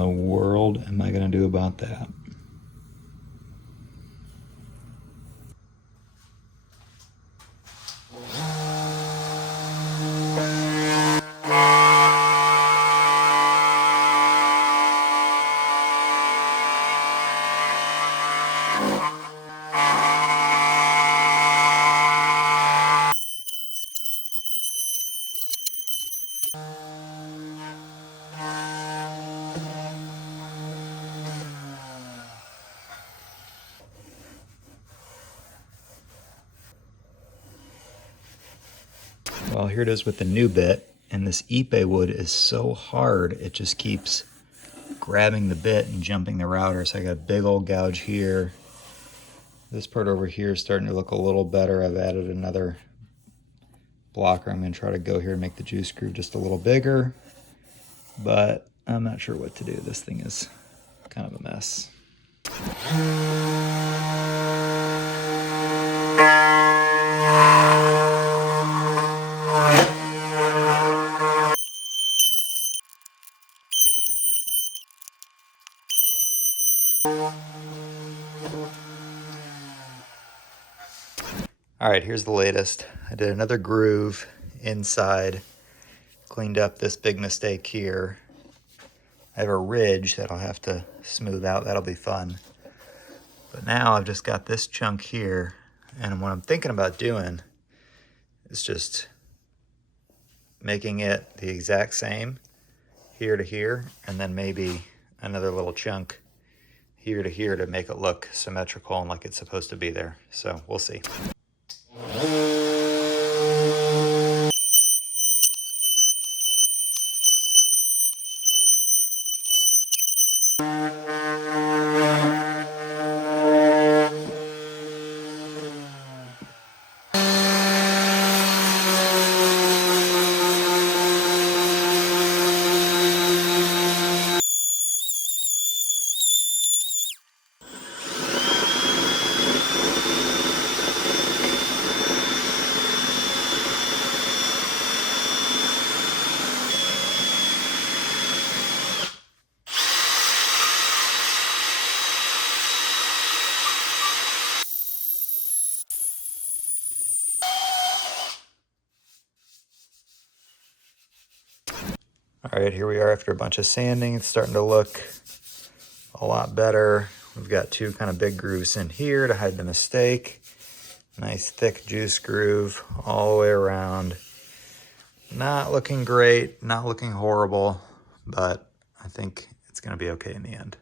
the world am I going to do about that? Well, here it is with the new bit, and this ipe wood is so hard, it just keeps grabbing the bit and jumping the router. So I got a big old gouge here. This part over here is starting to look a little better. I've added another blocker. I'm going to try to go here and make the juice groove just a little bigger, but I'm not sure what to do. This thing is kind of a mess. All right, here's the latest. I did another groove inside, cleaned up this big mistake here. I have a ridge that I'll have to smooth out. That'll be fun. But now I've just got this chunk here, and what I'm thinking about doing is just making it the exact same here to here, and then maybe another little chunk here to here to make it look symmetrical and like it's supposed to be there. So we'll see. All right, here we are after a bunch of sanding. It's starting to look a lot better. We've got two kind of big grooves in here to hide the mistake. Nice thick juice groove all the way around. Not looking great, not looking horrible, but I think it's gonna be okay in the end.